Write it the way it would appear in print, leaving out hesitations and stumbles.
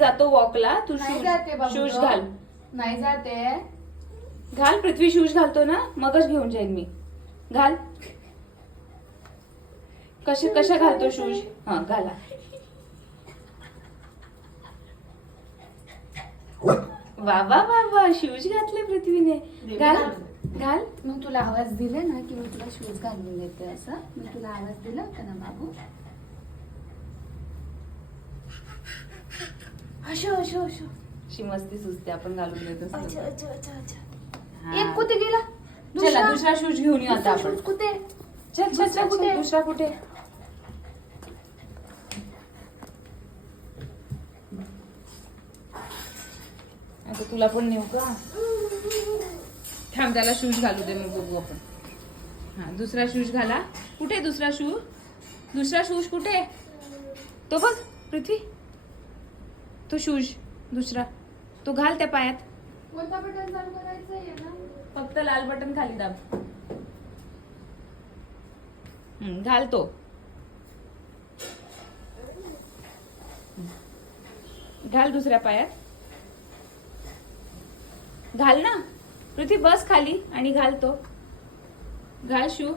जातो वॉकला. तू नाही जाते बाबू. शूज घाल. नाही जाते. घाल. पृथ्वी शूज घालतो ना, मगच घेऊन जाईन मी. घाल. कशा घालतो शूज? हा घाला. वा वा वा वा, शूज घातले पृथ्वीने. घाल घाल. मग तुला आवाज दिले ना की मी तुला शूज घालून देते, असं मी तुला आवाज दिला होता ना बाबू. अशो अशो अशो. शी मस्ती सुचते, आपण घालून देतो अच्छा सगळं. अच्छा अच्छा अच्छा. हा. एक कुठे गेला? चला दुसरा शूज घेऊन येऊ आता आपण. शूज कुठे? चल चल चल कुठे? दुसरा कुठे? आता तुला पण नेऊ का? थांब, त्याला शूज घालू दे, मग बघू आपण. हा दुसरा शूज घाला. कुठे दुसरा शूज? दुसरा शूज कुठे? तो बघ पृथ्वी, तो शूज दुसरा तो घाल त्या पायात. कोणता बटन चालू करायचं आहे ना? फक्त लाल बटन खाली दाब. घाल तो. घाल दुसऱ्या पायात. घाल ना पृथ्वी, बस खाली आणि घाल तो. घाल शू.